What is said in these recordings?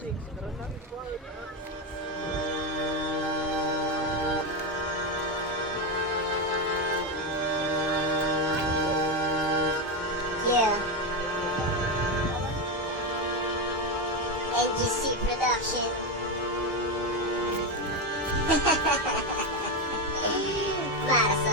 Yeah. AGC Production. Masa.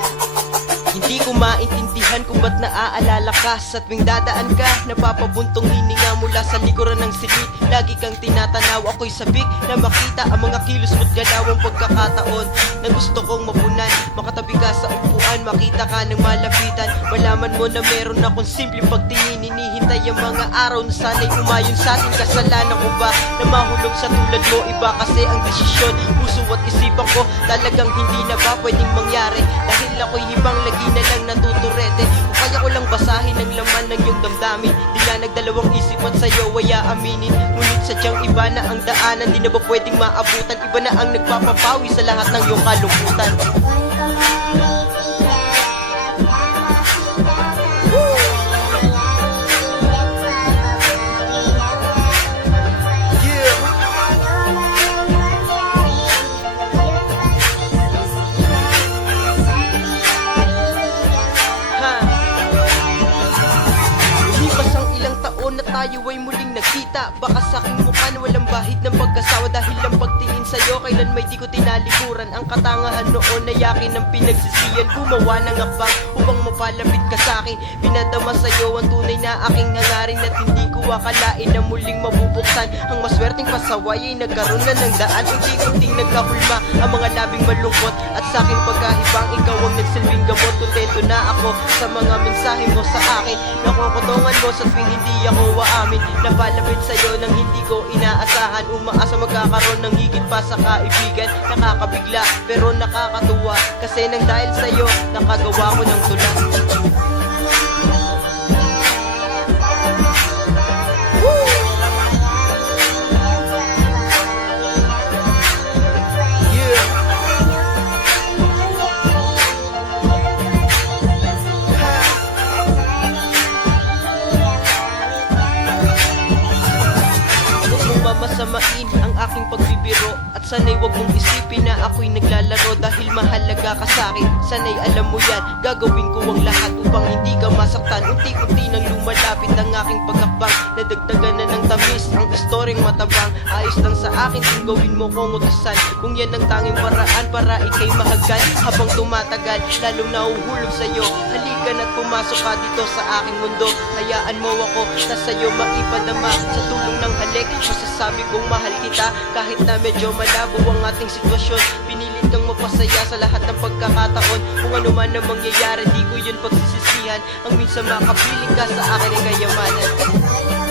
Hindi ko maintindihan kung ba't naaalala ka sa tuwing dadaan ka. Napapabuntong hininga mula sa likuran ng silid. Lagi kang tinatanaw, ako'y sabik na makita ang mga kilos mo't galawang pagkakataon na gusto kong mapunan. Makatabi ka sa upuan, makita ka ng malapitan. Malaman mo na meron akong simpleng pagtingin. Hinihintay ang mga araw na sana'y umayon sa atin. Kasalanan ko ba na mahulog sa tulad mo? Iba kasi ang desisyon, puso at isipan ko talagang hindi na ba pwedeng mangyari. Dahil ako'y ibang lagi na lang natuturete. O kaya ko lang basahin ang laman ng iyong damdamin. Di na nagdalawang isip at sa'yo ay aaminin. Ngunit sadyang iba na ang daanan, di na ba pwedeng maabutan? Iba na ang nagpapapawi sa lahat ng iyong kalungkutan. Na tayo ay muling nagkita. Baka sa aking mukha na walang bahid ng pagkasawa. Dahil ang pagtingin sa'yo kailan may di ko tinalikuran. Ang katangahan noon na yakin ng pinagsisiyan. Gumawa ng akbang upang mapalapit ka sa'kin. Pinadama sa'yo ang tunay na aking hangarin. At hindi ko akalain na muling mabubuksan. Ang maswerteng pasaway ay nagkaroon na ng daan. Unti-unting nagkahulma ang mga labing malungkot. At sa aking pagkahibang ikaw ang nagsilbing gamot. Kontento na ako sa mga mensahe mo sa akin. Nakukutungan mo sa tuwing hindi ako aamin. Napalapit sa'yo nang hindi ko inaasahan. Umaasa magkakaroon ng higit pa sa kaibigan. Nakakabigla pero nakakatuwa. Kasi nang dahil sa'yo nakagawa ko ng tula. Masamain ang aking pagbibiro. At sana'y wag mong isipin na ako'y naglalaro. Dahil mahalaga ka sa'kin, sana'y alam mo yan. Gagawin ko ang lahat upang hindi ka masaktan. Unti-unti nang lumalapit ang aking pagkakbang. Nadagdagan na ng tamis ang istoryang matabang. Ayos lang sa akin kung gawin mo kong utusan. Kung yan ang tanging paraan para ikay mahagal. Habang tumatagal, lalong nahuhulog sa'yo. Halika na't pumasok ka dito sa aking mundo. Hayaan mo ako na sa'yo maipadama. Sa tulong ng halik, masasabi kong mahal kita. Kahit na medyo malabo ang ating sitwasyon, pinilit kang mapasaya sa lahat ng pagkakataon. Kung ano man ang mangyayari, di ko yun pagsisisihan. Ang minsan makapiling ka sa akin ay kayamanan.